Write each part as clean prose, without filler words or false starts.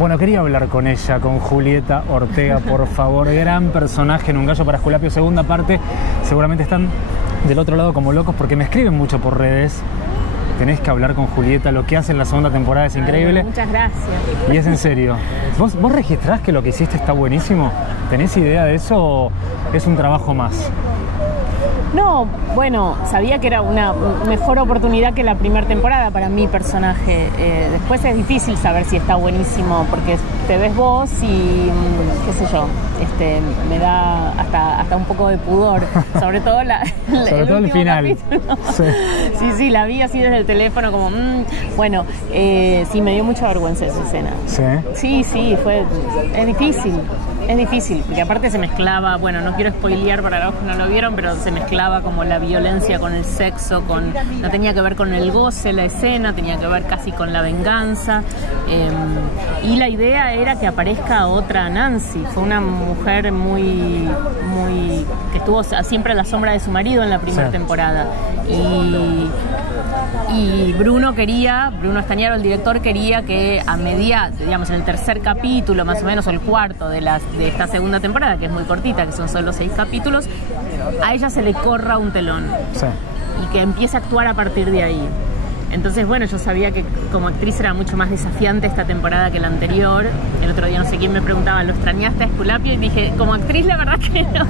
Bueno, quería hablar con ella, con Julieta Ortega, por favor. Gran personaje en Un gallo para Esculapio, segunda parte. Seguramente están del otro lado como locos porque me escriben mucho por redes. Tenés que hablar con Julieta, lo que hace en la segunda temporada es increíble. Muchas gracias. Y es en serio. ¿Vos registrás que lo que hiciste está buenísimo? ¿Tenés idea de eso o es un trabajo más? No, bueno, sabía que era una mejor oportunidad que la primera temporada para mi personaje. Después es difícil saber si está buenísimo porque te ves vos y qué sé yo, me da hasta un poco de pudor, sobre todo sobre todo el final. Sí, la vi así desde el teléfono como bueno, sí, me dio mucha vergüenza esa escena. Sí, es difícil, porque aparte se mezclaba, bueno, no quiero spoilear para los que no lo vieron, pero se mezclaba como la violencia con el sexo, no tenía que ver con el goce la escena, tenía que ver casi con la venganza, y la idea era que aparezca otra Nancy. Fue una mujer muy que estuvo siempre a la sombra de su marido en la primera temporada, y Bruno Estañaro, el director, quería que a medida, digamos, en el tercer capítulo, más o menos, o el cuarto de esta segunda temporada, que es muy cortita, que son solo 6 capítulos, a ella se le corra un telón y que empiece a actuar a partir de ahí. Entonces, bueno, yo sabía que como actriz era mucho más desafiante esta temporada que la anterior. El otro día no sé quién me preguntaba, ¿lo extrañaste a Esculapio? Y dije, como actriz la verdad que no,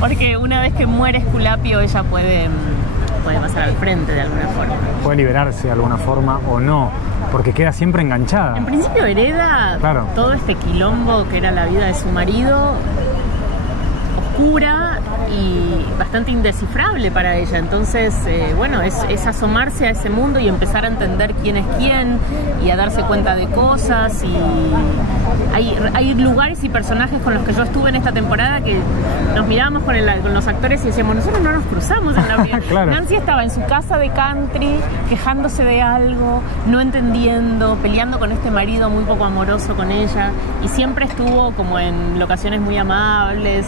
porque una vez que muere Esculapio ella puede pasar al frente de alguna forma. Puede liberarse de alguna forma o no, porque queda siempre enganchada. En principio hereda todo este quilombo que era la vida de su marido, oscura y bastante indescifrable para ella. Entonces, bueno, es asomarse a ese mundo y empezar a entender quién es quién y a darse cuenta de cosas. Y hay lugares y personajes con los que yo estuve en esta temporada que nos mirábamos con los actores y decíamos, nosotros no nos cruzamos en la vida. Nancy estaba en su casa de country quejándose de algo, no entendiendo, peleando con este marido muy poco amoroso con ella, y siempre estuvo como en locaciones muy amables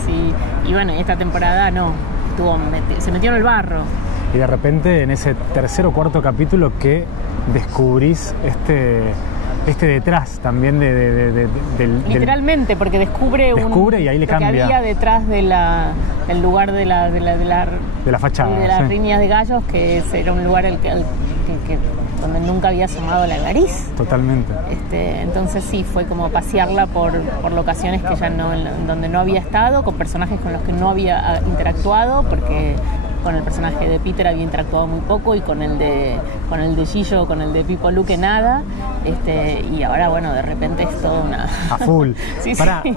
y bueno, esta temporada no, se metió en el barro. Y de repente en ese tercer o cuarto capítulo que descubrís este detrás también literalmente, porque descubre y ahí le cambia. Que había detrás del lugar de la fachada, de las riñas de gallos, que era un lugar donde nunca había asomado la nariz. Totalmente. Entonces sí, fue como pasearla por locaciones que ella donde no había estado, con personajes con los que no había interactuado, porque con el personaje de Peter había interactuado muy poco, y con el de Gillo, con el de Pipo Luque nada, y ahora bueno, de repente es todo una... A full.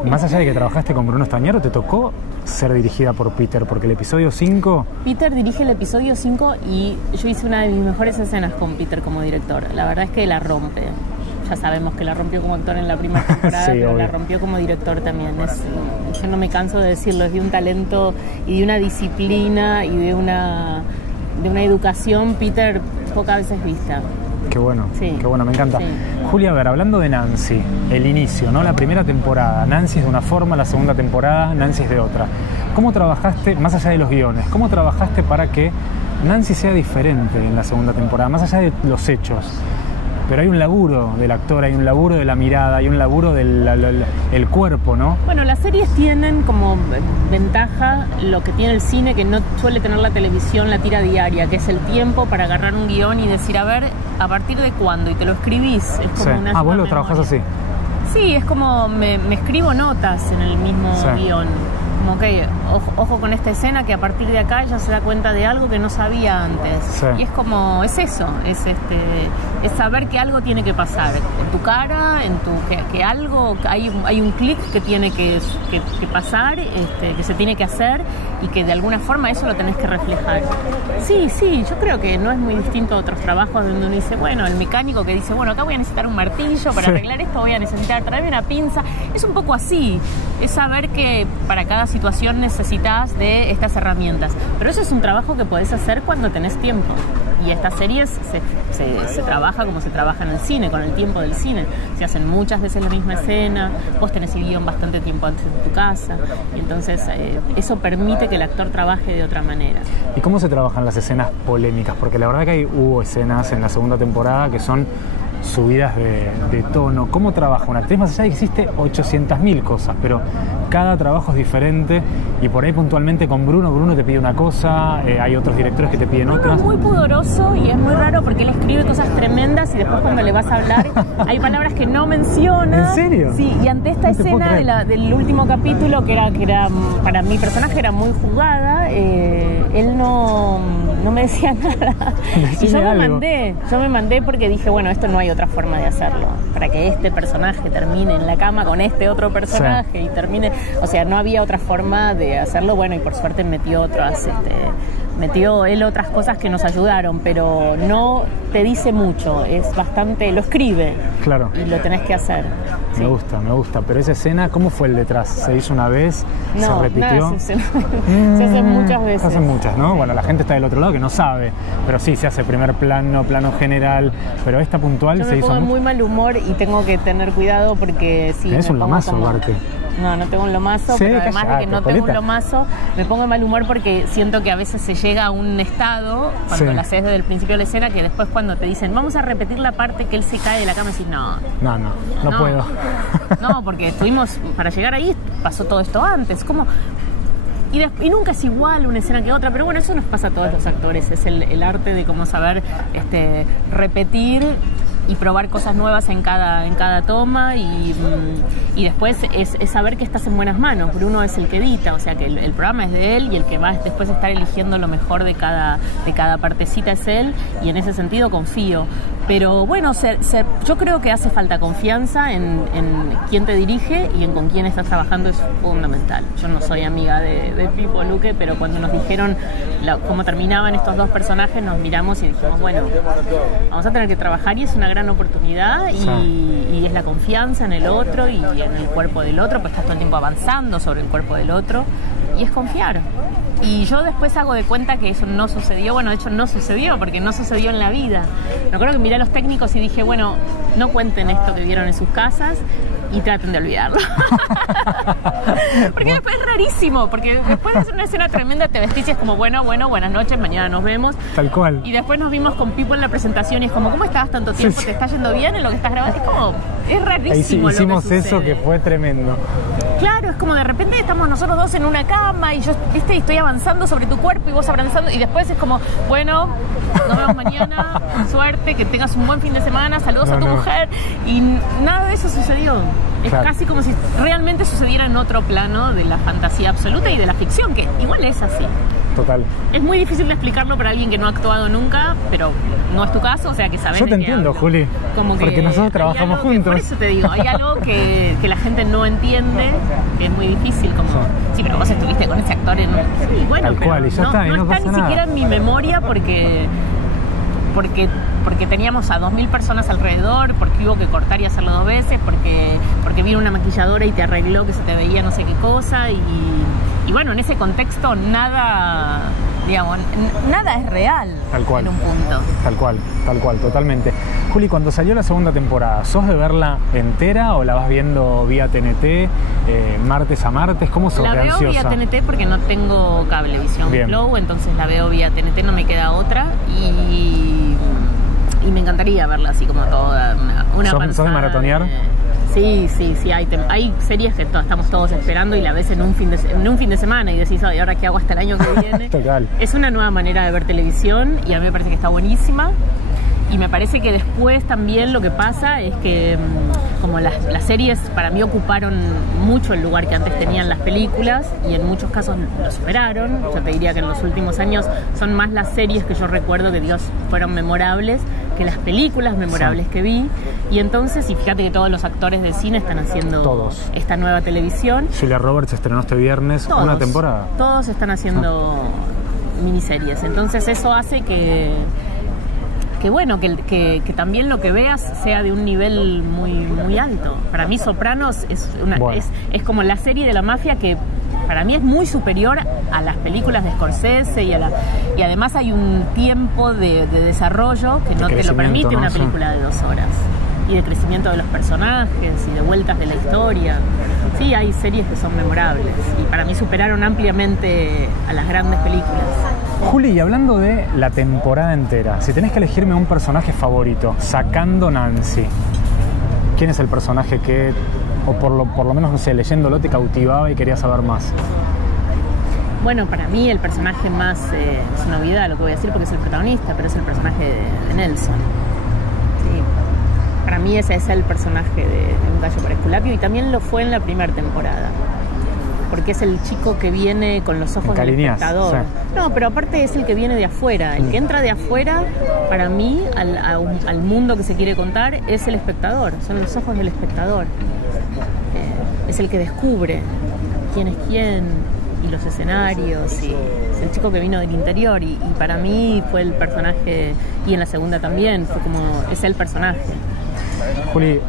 Más allá de que trabajaste con Bruno Estañaro, ¿te tocó ser dirigida por Peter? Porque el episodio 5... Peter dirige el episodio 5 y yo hice una de mis mejores escenas con Peter como director. La verdad es que la rompe. Ya sabemos que la rompió como actor en la primera temporada, pero obvio, la rompió como director también. Yo no me canso de decirlo, es de un talento y de una disciplina y de una educación, Peter, pocas veces vista. Qué bueno, qué bueno, me encanta. Julia, a ver, hablando de Nancy, el inicio, ¿no? La primera temporada, Nancy es de una forma, la segunda temporada, Nancy es de otra. ¿Cómo trabajaste, más allá de los guiones, cómo trabajaste para que Nancy sea diferente en la segunda temporada, más allá de los hechos? Pero hay un laburo del actor, hay un laburo de la mirada, hay un laburo del cuerpo, ¿no? Bueno, las series tienen como ventaja lo que tiene el cine, que no suele tener la televisión, la tira diaria, que es el tiempo para agarrar un guión y decir, a ver, ¿a partir de cuándo? Y te lo escribís. Es como una vos lo trabajás así. Sí, es como me escribo notas en el mismo guión. Como que, ojo con esta escena, que a partir de acá ella se da cuenta de algo que no sabía antes. Y es como, es eso, es saber que algo tiene que pasar en tu cara, que algo, hay un clic que tiene que pasar, que se tiene que hacer, y que de alguna forma eso lo tenés que reflejar. Sí, yo creo que no es muy distinto a otros trabajos donde uno dice, bueno, el mecánico que dice, bueno, acá voy a necesitar un martillo para arreglar esto, voy a necesitar traerme una pinza. Es un poco así, es saber que para cada situación necesitas de estas herramientas, pero eso es un trabajo que podés hacer cuando tenés tiempo, y estas series se trabaja como se trabaja en el cine, con el tiempo del cine. Se hacen muchas veces la misma escena, vos tenés el guión bastante tiempo antes en tu casa, y entonces eso permite que el actor trabaje de otra manera. ¿Y cómo se trabajan las escenas polémicas? Porque la verdad que hubo escenas en la segunda temporada que son subidas de tono. ¿Cómo trabaja una actriz? Más allá de que existe 800.000 cosas, pero cada trabajo es diferente y por ahí puntualmente con Bruno te pide una cosa, hay otros directores que te piden otras. Es muy pudoroso y es muy raro porque él escribe cosas tremendas y después cuando le vas a hablar hay palabras que no menciona. ¿En serio? Sí, y ante esta escena del último capítulo que era para mi personaje era muy jugada, él no me decía nada. Y yo me mandé porque dije, bueno, esto no hay otra forma de hacerlo. Para que este personaje termine en la cama con este otro personaje y termine... O sea, no había otra forma de hacerlo. Bueno, y por suerte metió él otras cosas que nos ayudaron, pero no te dice mucho, es bastante, lo escribe. Claro. Y lo tenés que hacer. Me gusta. Pero esa escena, ¿cómo fue el detrás? ¿Se hizo una vez? No, ¿se repitió? Se hace muchas veces. Se hacen muchas, ¿no? Bueno, la gente está del otro lado que no sabe, pero sí, se hace primer plano, plano general, pero esta puntual yo se hizo... Yo me pongo muy mal humor y tengo que tener cuidado porque sí. Es un lomazo, Barte. No tengo un lomazo, sí, pero además de que no Polita. tengo un lomazo, me pongo de mal humor porque siento que a veces se llega a un estado, cuando la haces desde el principio de la escena, que después cuando te dicen, vamos a repetir la parte que él se cae de la cama, decís, no puedo. No, porque para llegar ahí pasó todo esto antes, como... Y nunca es igual una escena que otra, pero bueno, eso nos pasa a todos los actores, es el arte de cómo saber repetir y probar cosas nuevas en cada toma y después es saber que estás en buenas manos. Bruno es el que edita, o sea que el programa es de él y el que va después a estar eligiendo lo mejor de cada partecita es él, y en ese sentido confío. Pero bueno, yo creo que hace falta confianza en quién te dirige y en con quién estás trabajando, es fundamental. Yo no soy amiga de Pipo Luque, pero cuando nos dijeron cómo terminaban estos dos personajes, nos miramos y dijimos, bueno, vamos a tener que trabajar y es una gran oportunidad y es la confianza en el otro y en el cuerpo del otro, pues estás todo el tiempo avanzando sobre el cuerpo del otro y es confiar. Y yo después hago de cuenta que eso no sucedió. Bueno, de hecho no sucedió, porque no sucedió en la vida. Me acuerdo que miré a los técnicos y dije, bueno, no cuenten esto que vieron en sus casas y traten de olvidarlo. Porque después es rarísimo, porque después de hacer una escena tremenda te vestís y es como, bueno, buenas noches, mañana nos vemos. Tal cual. Y después nos vimos con Pipo en la presentación y es como, ¿cómo estabas tanto tiempo? Sí. ¿Te está yendo bien en lo que estás grabando? Es como, es rarísimo. Ahí hicimos lo que eso que fue tremendo. Claro, es como de repente estamos nosotros dos en una cama y yo estoy avanzando sobre tu cuerpo y vos avanzando y después es como, bueno, nos vemos mañana, suerte, que tengas un buen fin de semana, saludos a tu mujer, y nada de eso sucedió. Es casi como si realmente sucediera en otro plano de la fantasía absoluta y de la ficción, que igual es así. Total. Es muy difícil de explicarlo para alguien que no ha actuado nunca, pero no es tu caso, o sea que sabes. Yo te entiendo, Juli, porque nosotros trabajamos juntos. Por eso te digo, hay algo que la gente no entiende, que es muy difícil, como, sí, pero vos estuviste con ese actor en... Sí, bueno, tal cual, y ya está, no está ni siquiera en mi memoria porque teníamos a 2.000 personas alrededor, porque hubo que cortar y hacerlo 2 veces, porque vino una maquilladora y te arregló que se te veía no sé qué cosa, y bueno, en ese contexto nada es real. Tal cual. En un punto. Tal cual, totalmente. Juli, cuando salió la segunda temporada, ¿sos de verla entera o la vas viendo vía TNT, martes a martes? ¿Cómo sos? La veo vía TNT porque no tengo Cablevisión Flow, entonces la veo vía TNT, no me queda otra, y me encantaría verla así como toda una ¿Sos de maratonear? Sí, hay series que estamos todos esperando y la ves en un fin de semana y decís, ¿y ahora qué hago hasta el año que viene? Total. Es una nueva manera de ver televisión y a mí me parece que está buenísima. Y me parece que después también lo que pasa es que como las series para mí ocuparon mucho el lugar que antes tenían las películas y en muchos casos lo superaron. Yo te diría que en los últimos años son más las series que yo recuerdo que fueron memorables que las películas memorables que vi. Y entonces, y fíjate que todos los actores de cine están haciendo esta nueva televisión. Julia Roberts estrenó este viernes una temporada. Todos están haciendo miniseries. Entonces eso hace que también lo que veas sea de un nivel muy, muy alto. Para mí Sopranos es como la serie de la mafia que para mí es muy superior a las películas de Scorsese y además hay un tiempo de desarrollo que no te lo permite una película de 2 horas. y de crecimiento de los personajes y de vueltas de la historia. Sí, hay series que son memorables y para mí superaron ampliamente a las grandes películas. Juli, y hablando de la temporada entera, si tenés que elegirme un personaje favorito, sacando Nancy, ¿quién es el personaje que, o por lo menos, no sé, leyéndolo te cautivaba y querías saber más? Bueno, para mí el personaje más, es una obviedad lo que voy a decir porque es el protagonista, pero es el personaje de Nelson. Sí. Para mí ese es el personaje de Un gallo para Esculapio y también lo fue en la primera temporada. Porque es el chico que viene con los ojos del espectador. Sí. No, pero aparte es el que viene de afuera. El que entra de afuera, para mí, al mundo que se quiere contar, es el espectador. Son los ojos del espectador. Es el que descubre quién es quién y los escenarios. Y es el chico que vino del interior. Y para mí fue el personaje, y en la segunda también, fue como, es el personaje. Juli,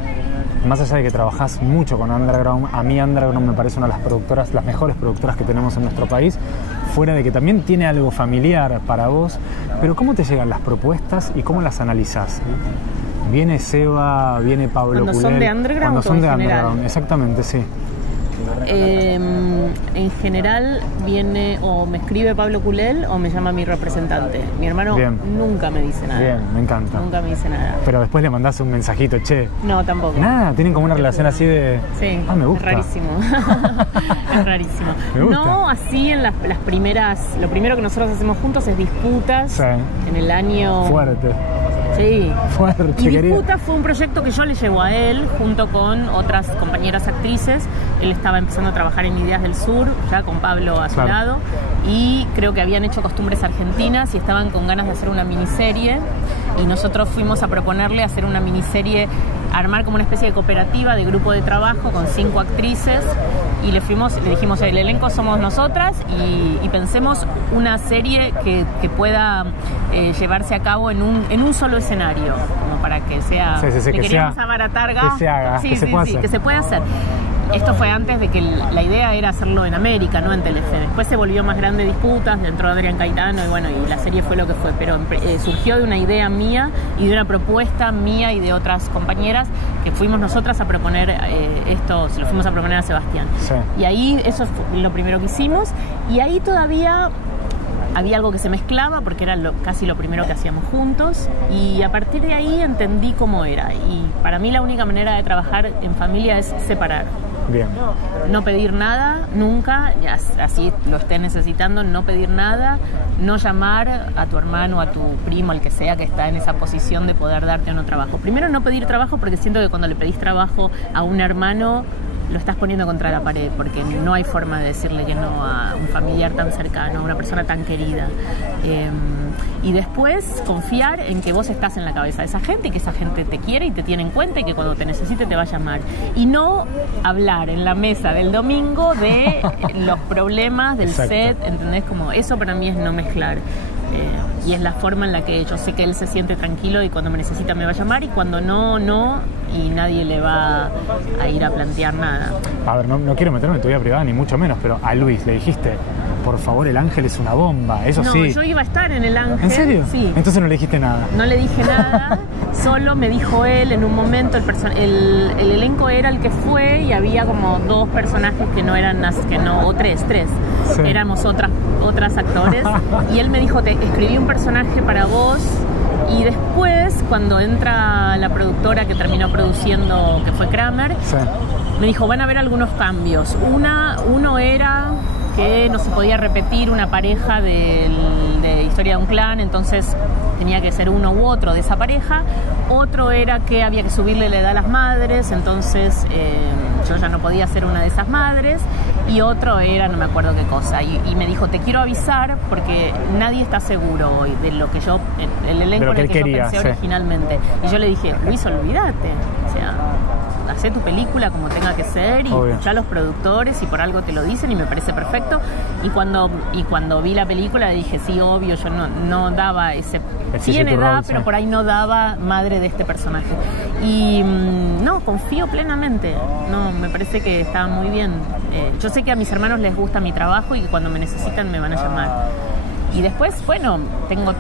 más allá de que trabajás mucho con Underground, a mí Underground me parece una de las productoras, las mejores productoras que tenemos en nuestro país, fuera de que también tiene algo familiar para vos, pero ¿cómo te llegan las propuestas y cómo las analizás? ¿Viene Seba, viene Pablo Culel? ¿Cuando son de Underground? Cuando son de Underground, exactamente, sí. En general viene o me escribe Pablo Culel o me llama mi representante. Mi hermano nunca me dice nada. Bien, me encanta. Nunca me dice nada. Pero después le mandás un mensajito, che. No, tampoco. Nada, tienen como una relación así de... Sí, me gusta. Es rarísimo. Es rarísimo. Me gusta. No, así en las primeras... Lo primero que nosotros hacemos juntos es Disputas. Sí. En el año... Fuerte. Sí. Fuerte, y Disputas fue un proyecto que yo le llevo a él junto con otras compañeras actrices. Él estaba empezando a trabajar en Ideas del Sur, ya con Pablo a su lado, y creo que habían hecho Costumbres Argentinas y estaban con ganas de hacer una miniserie, y nosotros fuimos a proponerle hacer una miniserie, armar como una especie de cooperativa de grupo de trabajo con 5 actrices, y le dijimos, el elenco somos nosotras y pensemos una serie que pueda llevarse a cabo en un solo escenario, como para que sea... Sí, que queríamos sea, abaratar que se haga, que se pueda hacer. Que se pueda hacer. Esto fue antes de que la idea era hacerlo en América, no en Telefe. Después se volvió más grande Disputas, entró Adrián Caetano y bueno, y la serie fue lo que fue. Pero surgió de una idea mía y de una propuesta mía y de otras compañeras que fuimos nosotras a proponer esto, se lo fuimos a proponer a Sebastián. Sí. Y ahí eso fue lo primero que hicimos, y ahí todavía había algo que se mezclaba porque era casi lo primero que hacíamos juntos, y a partir de ahí entendí cómo era. Y para mí la única manera de trabajar en familia es separar. Bien. No pedir nada, nunca, así lo estés necesitando, no pedir nada, no llamar a tu hermano, a tu primo, al que sea que está en esa posición de poder darte o no trabajo. Primero, no pedir trabajo, porque siento que cuando le pedís trabajo a un hermano lo estás poniendo contra la pared, porque no hay forma de decirle que no a un familiar tan cercano, a una persona tan querida. Y después confiar en que vos estás en la cabeza de esa gente y que esa gente te quiere y te tiene en cuenta y que cuando te necesite te va a llamar. Y no hablar en la mesa del domingo de los problemas del set, ¿entendés? Como eso para mí es no mezclar. Y es la forma en la que yo sé que él se siente tranquilo y cuando me necesita me va a llamar, y cuando no, y nadie le va a ir a plantear nada. A ver, no quiero meterme en tu vida privada ni mucho menos, pero a Luis le dijiste, por favor, el ángel es una bomba, eso sí. No, yo iba a estar en el ángel. ¿En serio? Sí. Entonces no le dijiste nada. No le dije nada, solo me dijo él en un momento, el elenco era el que fue y había como 2 personajes que no eran, o tres, sí. Éramos otras actores, y él me dijo, te escribí un personaje para vos. Y después, cuando entra la productora que terminó produciendo, que fue Kramer, sí, me dijo, van a haber algunos cambios. Uno era que no se podía repetir una pareja de Historia de un Clan, entonces tenía que ser uno u otro de esa pareja. Otro era que había que subirle la edad a las madres, entonces yo ya no podía ser una de esas madres. Y otro era, no me acuerdo qué cosa, y me dijo, te quiero avisar porque nadie está seguro hoy de lo que yo, el elenco en el que yo pensé originalmente. Y yo le dije, Luis, olvídate, o sea, hacé tu película como tenga que ser, y escuchá a los productores y por algo te lo dicen, y me parece perfecto. Y cuando vi la película le dije, sí, obvio, yo no daba ese... Tiene edad, pero por ahí no daba madre de este personaje. Y no, confío plenamente. No, me parece que está muy bien. Yo sé que a mis hermanos les gusta mi trabajo y que cuando me necesitan me van a llamar. Y después, bueno,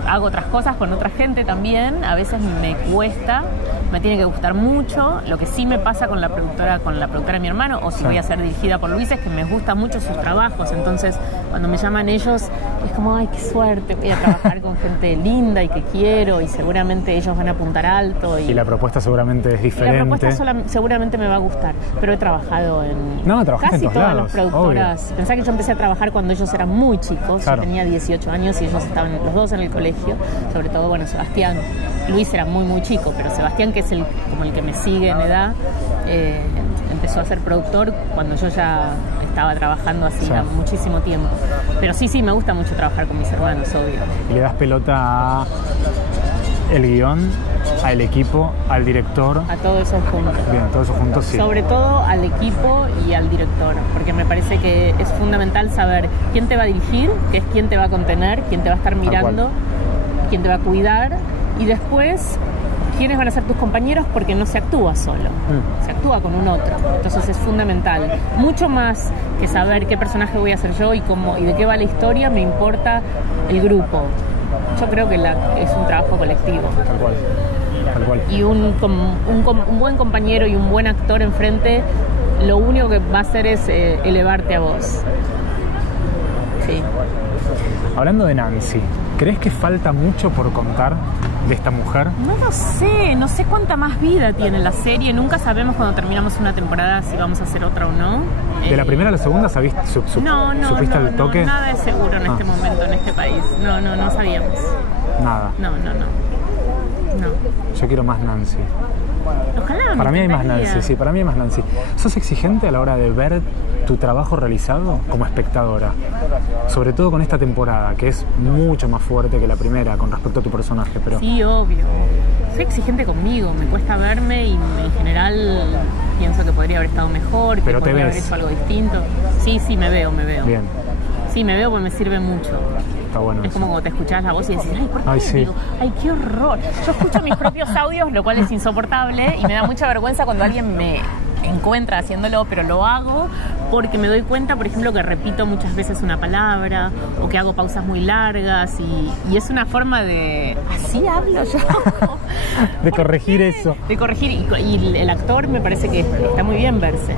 hago otras cosas con otra gente también. A veces me cuesta, me tiene que gustar mucho. Lo que sí me pasa con la productora de mi hermano, o si voy a ser dirigida por Luis, es que me gustan mucho sus trabajos. Entonces, cuando me llaman ellos, es como, ay, qué suerte, voy a trabajar con gente linda y que quiero, y seguramente ellos van a apuntar alto. Y la propuesta seguramente es diferente. La propuesta seguramente me va a gustar, pero he trabajado en casi todas las productoras. Obvio. Pensá que yo empecé a trabajar cuando ellos eran muy chicos, yo tenía 18 años y ellos estaban los dos en el colegio, sobre todo, bueno, Sebastián. Luis era muy, muy chico, pero Sebastián, que es como el que me sigue en edad, empezó a ser productor cuando yo ya estaba trabajando hacía muchísimo tiempo. Pero sí, me gusta mucho trabajar con mis hermanos, obvio. ¿Y le das pelota al guión, al equipo, al director? A todo eso juntos. Bien, todo eso juntos, sí. Sobre todo al equipo y al director, porque me parece que es fundamental saber quién te va a dirigir, que es quién te va a contener, quién te va a estar mirando, quién te va a cuidar, y después quiénes van a ser tus compañeros, porque no se actúa solo, se actúa con un otro. Entonces es fundamental. Mucho más que saber qué personaje voy a hacer yo y de qué va la historia, me importa el grupo. Yo creo que es un trabajo colectivo. Tal cual. Y un buen compañero y un buen actor enfrente, lo único que va a hacer es elevarte a vos. Sí. Hablando de Nancy, ¿crees que falta mucho por contar de esta mujer? No sé cuánta más vida tiene la serie. Nunca sabemos cuando terminamos una temporada si vamos a hacer otra o no. ¿De la primera a la segunda supiste el toque? No, nada es seguro en este momento, en este país. No sabíamos. Nada. No. Yo quiero más Nancy. Ojalá. Para mí hay más Nancy, sí, para mí hay más Nancy. ¿Sos exigente a la hora de ver tu trabajo realizado como espectadora? Sobre todo con esta temporada, que es mucho más fuerte que la primera con respecto a tu personaje, pero... Sí, obvio. Soy exigente conmigo, me cuesta verme y en general pienso que podría haber estado mejor, que podría haber hecho algo distinto. Sí, me veo. Bien. Sí, me veo porque me sirve mucho. Está bueno. Es como cuando te escuchás la voz y decís, ay, ¿por qué? Ay, sí. Digo, ay, qué horror. Yo escucho mis propios audios, lo cual es insoportable, y me da mucha vergüenza cuando alguien me encuentra haciéndolo, pero lo hago porque me doy cuenta, por ejemplo, que repito muchas veces una palabra o que hago pausas muy largas, y es una forma de... ¿Así hablo yo? De corregir eso. De corregir, y el actor me parece que está muy bien verse.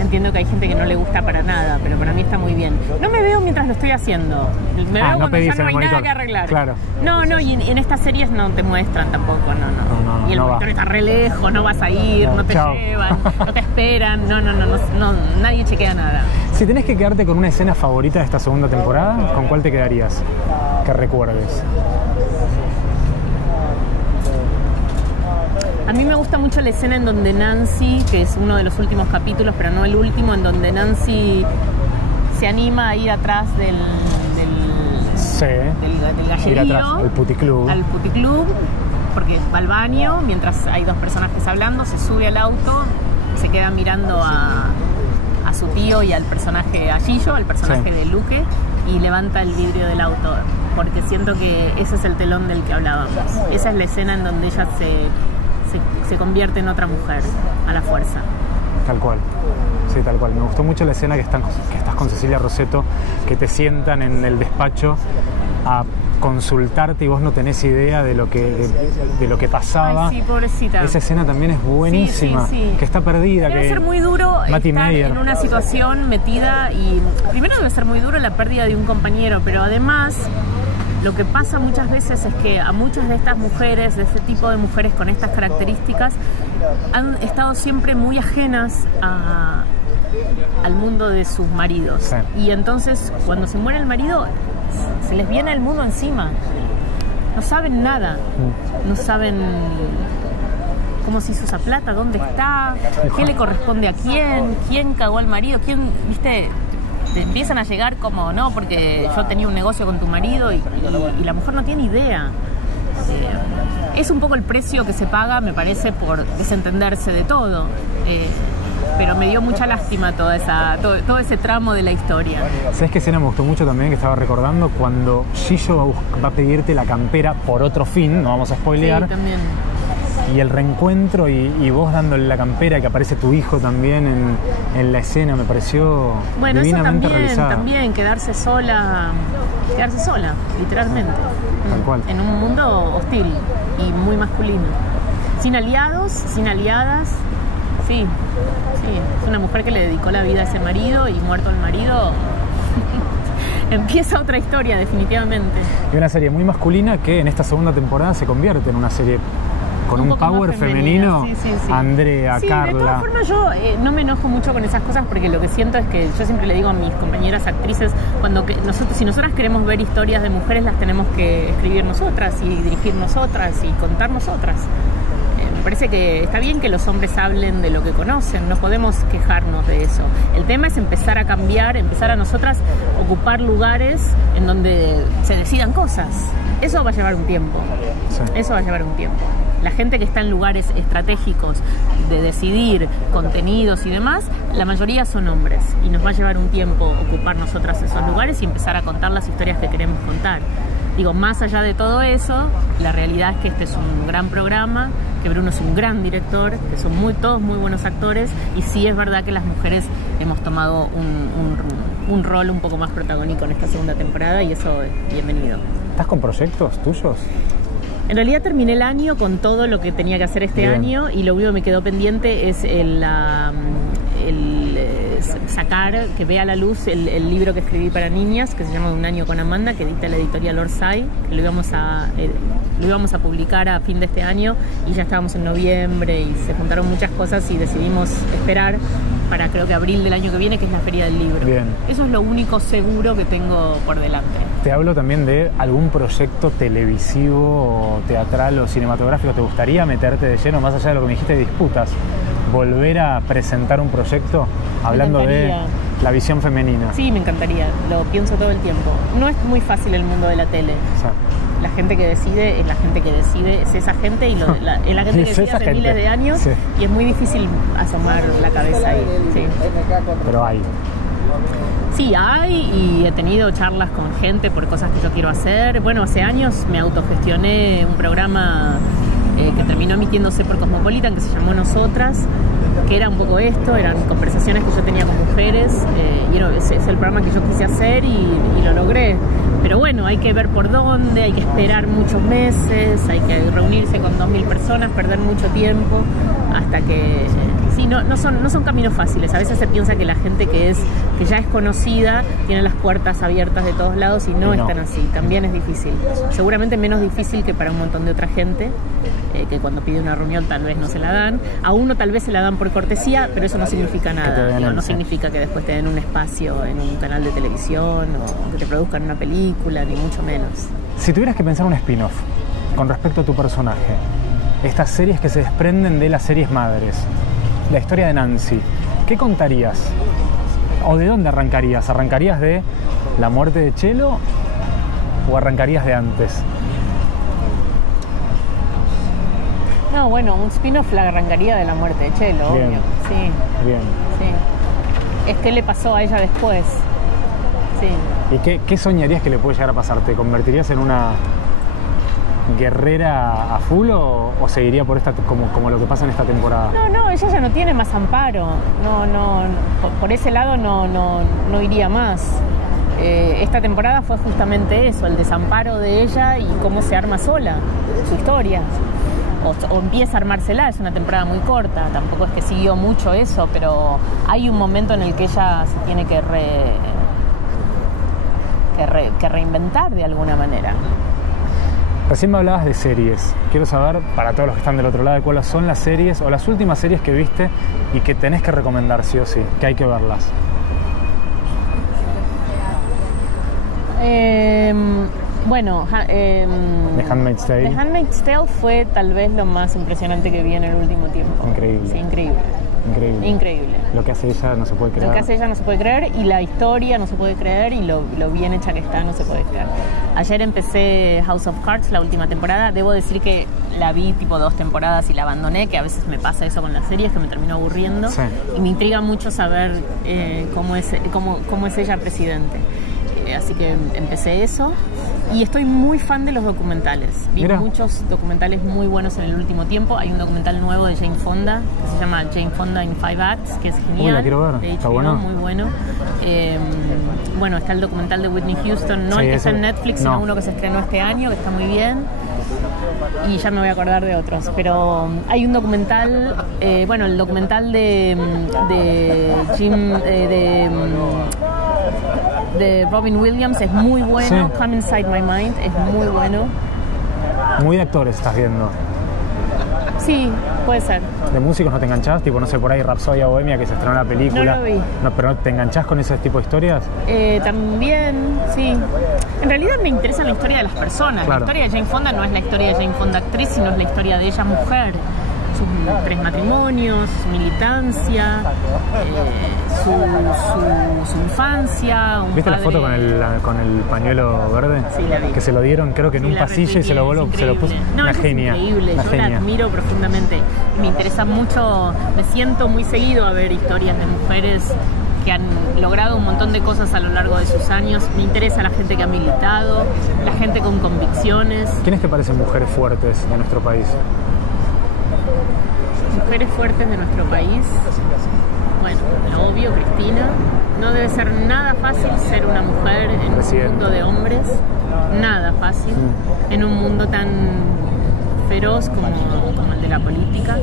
Entiendo que hay gente que no le gusta para nada, pero para mí está muy bien. No me veo mientras lo estoy haciendo. Me veo cuando ya no hay nada que arreglar. Claro. No, y en estas series no te muestran tampoco, no. Y el monitor está re lejos, no vas a ir, no te llevan, no te esperan, no, nadie chequea nada. Si tenés que quedarte con una escena favorita de esta segunda temporada, ¿con cuál te quedarías? Que recuerdes. A mí me gusta mucho la escena en donde Nancy, que es uno de los últimos capítulos, pero no el último, en donde Nancy se anima a ir atrás del gallerío, ir atrás, al puticlub, porque va al baño, mientras hay dos personajes hablando, se sube al auto, se queda mirando a su tío y al personaje, a Gillo, al personaje de Luque, y levanta el vidrio del auto, porque siento que ese es el telón del que hablábamos. Esa es la escena en donde ella se convierte en otra mujer a la fuerza. Tal cual. Sí, tal cual. Me gustó mucho la escena que estás con Cecilia Rosetto, que te sientan en el despacho a consultarte y vos no tenés idea de lo que pasaba. Ay, sí, pobrecita. Esa escena también es buenísima, sí. Que está perdida. Debe ser muy duro estar en una situación metida, y primero debe ser muy duro la pérdida de un compañero, pero además lo que pasa muchas veces es que a muchas de estas mujeres, de este tipo de mujeres con estas características, han estado siempre muy ajenas al mundo de sus maridos. Sí. Y entonces, cuando se muere el marido, se les viene el mundo encima. No saben nada. No saben cómo se hizo esa plata, dónde está, qué le corresponde a quién cagó al marido, quién, viste... Te empiezan a llegar como, no, porque yo tenía un negocio con tu marido, y la mujer no tiene idea. Es un poco el precio que se paga, me parece, por desentenderse de todo. Pero me dio mucha lástima todo ese tramo de la historia. ¿Sabes qué escena me gustó mucho también, que estaba recordando? Cuando Gillo va a pedirte la campera por otro fin, no vamos a spoilear. Sí, también. y el reencuentro y vos dándole la campera, que aparece tu hijo también en la escena, me pareció divinamente realizada. También quedarse sola, literalmente. Tal cual. En un mundo hostil y muy masculino. Sin aliados, sin aliadas. Sí, es una mujer que le dedicó la vida a ese marido y muerto el marido, empieza otra historia definitivamente. Y una serie muy masculina que en esta segunda temporada se convierte en una serie con un power femenino. Sí. Andrea, Carla. De todas formas yo no me enojo mucho con esas cosas porque lo que siento es que yo siempre le digo a mis compañeras actrices, si nosotras queremos ver historias de mujeres las tenemos que escribir nosotras y dirigir nosotras y contar nosotras. Me parece que está bien que los hombres hablen de lo que conocen, no podemos quejarnos de eso. El tema es empezar a cambiar, empezar a nosotras ocupar lugares en donde se decidan cosas. Eso va a llevar un tiempo. Sí. Eso va a llevar un tiempo. La gente que está en lugares estratégicos de decidir contenidos y demás, la mayoría son hombres y nos va a llevar un tiempo ocupar nosotras esos lugares y empezar a contar las historias que queremos contar. Digo, más allá de todo eso, la realidad es que este es un gran programa, que Bruno es un gran director, que son todos muy buenos actores y sí es verdad que las mujeres hemos tomado un rol un poco más protagónico en esta segunda temporada y eso es bienvenido. ¿Estás con proyectos tuyos? En realidad terminé el año con todo lo que tenía que hacer este año y lo único que me quedó pendiente es sacar, que vea a la luz el libro que escribí para niñas, que se llama Un año con Amanda, que edita la editorial Orsay, que lo íbamos a publicar a fin de este año y ya estábamos en noviembre y se juntaron muchas cosas y decidimos esperar para creo que abril del año que viene, que es la Feria del Libro. Bien. Eso es lo único seguro que tengo por delante. Te hablo también de algún proyecto televisivo o teatral o cinematográfico. ¿Te gustaría meterte de lleno, más allá de lo que me dijiste de disputas, volver a presentar un proyecto hablando de la visión femenina? Sí, me encantaría. Lo pienso todo el tiempo. No es muy fácil el mundo de la tele. La gente que decide es la gente que decide, es esa gente y es la gente que decide hace miles de años y es muy difícil asomar la cabeza ahí. Sí. Pero hay. Sí, hay y he tenido charlas con gente por cosas que yo quiero hacer. Bueno, hace años me autogestioné un programa que terminó emitiéndose por Cosmopolitan que se llamó Nosotras, que era un poco esto, eran conversaciones que yo tenía con mujeres y ese es el programa que yo quise hacer y lo logré. Pero bueno, hay que ver por dónde, hay que esperar muchos meses, hay que reunirse con 2.000 personas, perder mucho tiempo hasta que... Sí, no son caminos fáciles. A veces se piensa que la gente que ya es conocida tiene las puertas abiertas de todos lados y no es tan así. También es difícil. Seguramente menos difícil que para un montón de otra gente, que cuando pide una reunión tal vez no se la dan. A uno tal vez se la dan por cortesía, pero eso no significa nada. No significa que después te den un espacio en un canal de televisión o que te produzcan una película, ni mucho menos. Si tuvieras que pensar un spin-off con respecto a tu personaje, estas series que se desprenden de las series madres, la historia de Nancy, ¿qué contarías? ¿O de dónde arrancarías? ¿Arrancarías de la muerte de Chelo o arrancarías de antes? No, bueno, un spin-off la arrancaría de la muerte de Chelo, bien, obvio. Sí. Bien. Sí. Es que le pasó a ella después. Sí. ¿Y qué soñarías que le puede llegar a pasar? ¿Te convertirías en una guerrera a full o seguiría por esta como lo que pasa en esta temporada? No, ella ya no tiene más amparo. Por ese lado no iría más. Esta temporada fue justamente eso, el desamparo de ella y cómo se arma sola su historia. O empieza a armársela, es una temporada muy corta, tampoco es que siguió mucho eso, pero hay un momento en el que ella se tiene que reinventar de alguna manera. Recién me hablabas de series. Quiero saber, para todos los que están del otro lado, cuáles son las series o las últimas series que viste y que tenés que recomendar sí o sí, que hay que verlas. Bueno, The Handmaid's Tale. The Handmaid's Tale fue tal vez lo más impresionante que vi en el último tiempo. Increíble. Sí, increíble. Lo que hace ella no se puede creer. Lo que hace ella no se puede creer y la historia no se puede creer y lo bien hecha que está no se puede creer. Ayer empecé House of Cards, la última temporada. Debo decir que la vi tipo 2 temporadas y la abandoné, que a veces me pasa eso con las series, que me termino aburriendo. Sí. Y me intriga mucho saber cómo es ella presidente. Así que empecé eso. Y estoy muy fan de los documentales. Vi muchos documentales muy buenos en el último tiempo. Hay un documental nuevo de Jane Fonda que se llama Jane Fonda in 5 Acts, que es genial. La quiero ver. Está bueno. Muy bueno. Bueno, está el documental de Whitney Houston, no el que está en Netflix, sino uno que se estrenó este año, que está muy bien. Y ya me voy a acordar de otros. Pero hay un documental, bueno, el documental de Robin Williams es muy bueno. Come Inside My Mind es muy bueno. Muy de actores estás viendo. Sí, puede ser. ¿De músicos no te enganchás? Tipo, no sé, por ahí Rapsodia Bohemia que se estrenó la película. No lo vi. No, pero ¿te enganchás con ese tipo de historias? También, sí. En realidad me interesa la historia de las personas. Claro. La historia de Jane Fonda no es la historia de Jane Fonda actriz, sino es la historia de ella mujer. Sus 3 matrimonios, su militancia, su infancia. ¿Viste la foto con el pañuelo verde? Sí, la vi. Que se lo dieron, creo que en un pasillo y se lo puso. No, una genia. Es increíble, una yo genia. la admiro profundamente. Me interesa mucho, me siento muy seguido a ver historias de mujeres que han logrado un montón de cosas a lo largo de sus años. Me interesa la gente que ha militado, la gente con convicciones. ¿Quiénes te parecen mujeres fuertes de nuestro país? Mujeres fuertes de nuestro país. Bueno, lo obvio, Cristina. No debe ser nada fácil ser una mujer en un mundo de hombres. Nada fácil. En un mundo tan feroz como el de la política.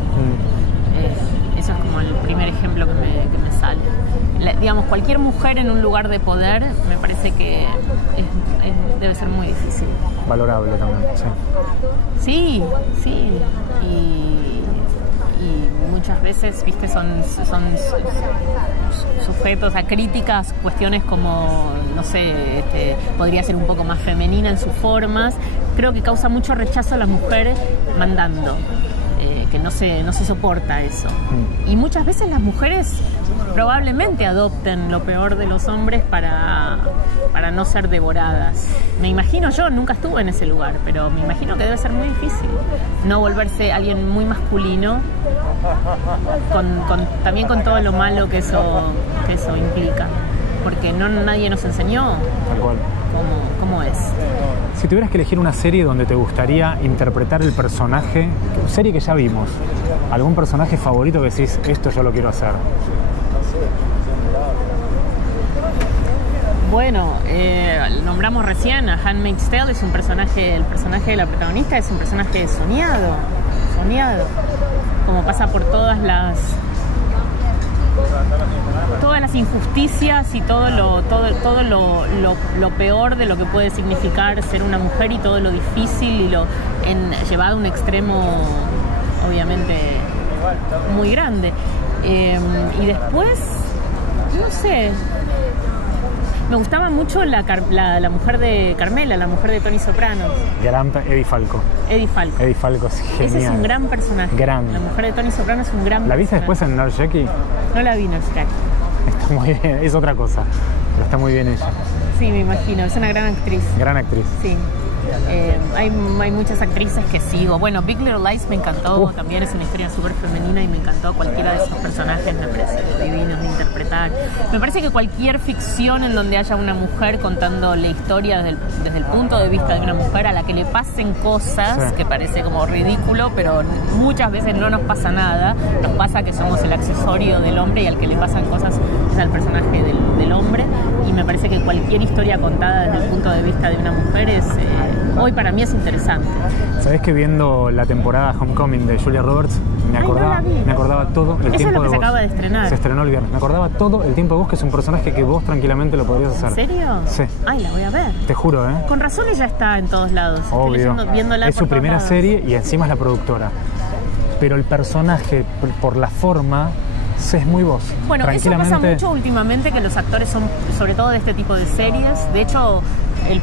Eso es como el primer ejemplo que me sale. Digamos, cualquier mujer en un lugar de poder me parece que debe ser muy difícil. Valorable también, sí. Sí. Y muchas veces, viste, son sujetos a críticas, cuestiones como, no sé, podría ser un poco más femenina en sus formas. Creo que causa mucho rechazo a las mujeres mandando, que no se soporta eso. Y muchas veces las mujeres probablemente adopten lo peor de los hombres para no ser devoradas. Me imagino, yo nunca estuve en ese lugar, pero me imagino que debe ser muy difícil no volverse alguien muy masculino, también con todo lo malo que eso implica, porque nadie nos enseñó cómo es. Si tuvieras que elegir una serie donde te gustaría interpretar el personaje, serie que ya vimos, algún personaje favorito que decís, esto yo lo quiero hacer. Bueno, nombramos recién a Handmaid's Tale, el personaje de la protagonista es un personaje soñado, como pasa por todas las injusticias y todo lo peor de lo que puede significar ser una mujer y todo lo difícil y llevado a un extremo obviamente muy grande. Y después, no sé, me gustaba mucho la mujer de Carmela, la mujer de Tony Soprano. Eddie Falco. Eddie Falco es genial. Ese es un gran personaje. La mujer de Tony Soprano es un gran personaje. ¿La viste después en Nurse Jackie? No la vi, Nurse Jackie. Está muy bien, es otra cosa, pero está muy bien ella. Sí, me imagino, es una gran actriz. Gran actriz. Sí. Hay muchas actrices que sigo. Bueno, Big Little Lies me encantó, también es una historia súper femenina y me encantó. Cualquiera de esos personajes me parece divinos de interpretar. Me parece que cualquier ficción en donde haya una mujer contando la historia desde el punto de vista de una mujer a la que le pasen cosas, que parece como ridículo, pero muchas veces no nos pasa nada. Nos pasa que somos el accesorio del hombre y al que le pasan cosas es al personaje del hombre. Y me parece que cualquier historia contada desde el punto de vista de una mujer hoy para mí es interesante. ¿Sabés que viendo la temporada Homecoming de Julia Roberts me acordaba todo el tiempo de vos? Eso es lo que se acaba de estrenar. Se estrenó el viernes. Me acordaba todo el tiempo de vos, que es un personaje que vos tranquilamente lo podrías hacer. ¿En serio? Sí. Ay, la voy a ver. Te juro, ¿eh? Con razón ella está en todos lados. Obvio. Viéndola es su primera serie y encima es la productora. Pero el personaje, por la forma, es muy vos. Bueno, eso pasa mucho últimamente, que los actores son, sobre todo de este tipo de series. De hecho, el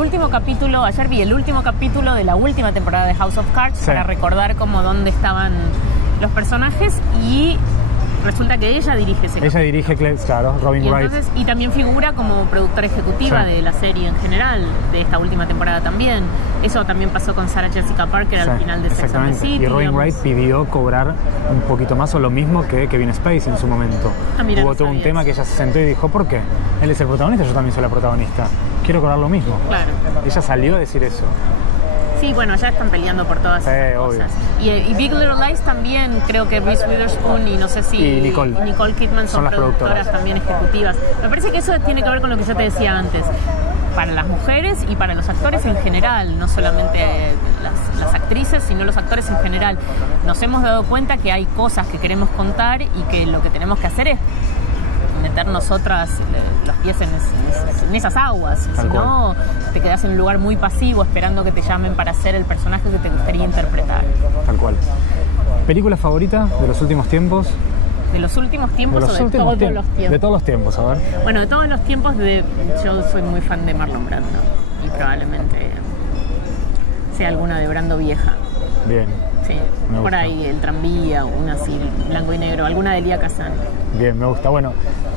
último capítulo, ayer vi el último capítulo de la última temporada de House of Cards para recordar dónde estaban los personajes y resulta que ella dirige ese Ella dirige, claro, Robin Wright. Y también figura como productora ejecutiva de la serie en general, de esta última temporada también. Eso también pasó con Sarah Jessica Parker al final de Sex and the City. Y Robin Wright pidió cobrar un poquito más o lo mismo que Kevin Spacey en su momento. Hubo todo un tema que ella se sentó y dijo, ¿por qué? Él es el protagonista, yo también soy la protagonista. Quiero cobrar lo mismo. Claro. Ella salió a decir eso. Sí, bueno, ya están peleando por todas esas cosas. Y Big Little Lies también, creo que Reese Witherspoon y no sé si y Nicole Kidman son las productoras también ejecutivas. Me parece que eso tiene que ver con lo que yo te decía antes. Para las mujeres y para los actores en general, no solamente las actrices, sino los actores en general. Nos hemos dado cuenta que hay cosas que queremos contar y que lo que tenemos que hacer es meter nosotras los pies en esas aguas. Si no, te quedas en un lugar muy pasivo esperando que te llamen para hacer el personaje que te gustaría interpretar. Tal cual. ¿Película favorita de los últimos tiempos? ¿De los últimos tiempos o de todos los tiempos? De todos los tiempos, a ver. Bueno, de todos los tiempos, yo soy muy fan de Marlon Brando. Y probablemente sea alguna de Brando vieja. Bien. Sí, por ahí, El tranvía, una así, blanco y negro, alguna de Elia Kazan. Bien, me gusta. Bueno,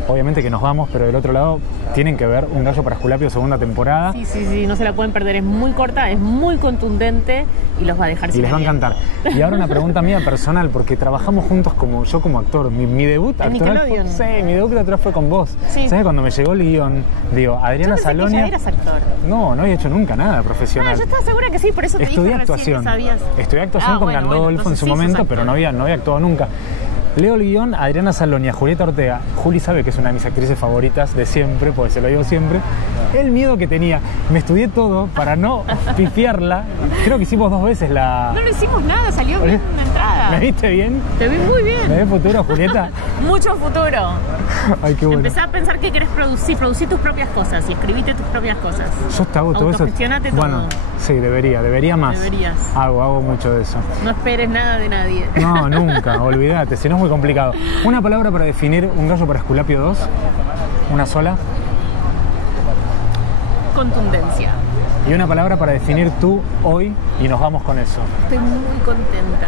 obviamente que nos vamos, pero del otro lado tienen que ver Un gallo para Esculapio segunda temporada. Sí, no se la pueden perder, es muy corta, es muy contundente y los va a dejar sin Y les va a encantar. Y ahora una pregunta mía personal, porque trabajamos juntos yo como actor. Mi debut actoral mi debut actoral fue con vos. Sí. ¿Sabes? Cuando me llegó el guión, digo, Adriana Salonia. Que ya eras actor. No había hecho nunca nada profesional. Yo estaba segura que sí, por eso te dije recién que sabías. Estudié actuación con Gandolfo en su momento, pero no había actuado nunca. Leo el guión, Adriana Salonia, Julieta Ortega. Juli sabe que es una de mis actrices favoritas de siempre, porque se lo digo siempre. El miedo que tenía. Me estudié todo para no pifiarla. Creo que hicimos 2 veces la... No lo hicimos nada, salió bien una entrada. ¿Me viste bien? Te vi muy bien. ¿Me ves futuro, Julieta? Mucho futuro. Ay, qué bueno. Empezá a pensar que querés producir tus propias cosas y escribite tus propias cosas. Yo te hago todo eso. Autogestionate todo. Bueno, sí, debería más. Deberías. Hago mucho de eso. No esperes nada de nadie. No, nunca, olvídate, si no es muy complicado. Una palabra para definir Un gallo para Esculapio 2. Una sola. Contundencia. Y una palabra para definir tú hoy y nos vamos con eso. Estoy muy contenta.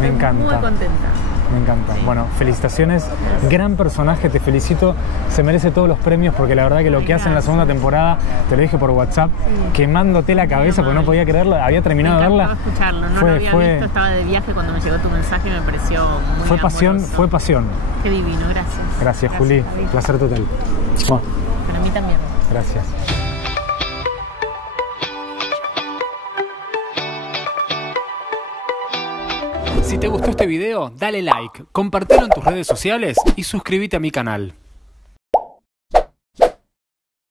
Me encanta. Muy contenta. Me encanta. Sí. Bueno, felicitaciones. Gran personaje, te felicito. Se merece todos los premios porque la verdad que lo que hace en la segunda temporada, te lo dije por WhatsApp, quemándote la cabeza porque no podía creerlo. Había terminado de verla. Me encantaba escucharlo. No lo había visto, estaba de viaje cuando me llegó tu mensaje y me pareció muy amoroso. Fue pasión. Qué divino, gracias. Gracias, Juli. Placer total. Bueno. Para mí también. Gracias. Si te gustó este video, dale like, compartilo en tus redes sociales y suscríbete a mi canal.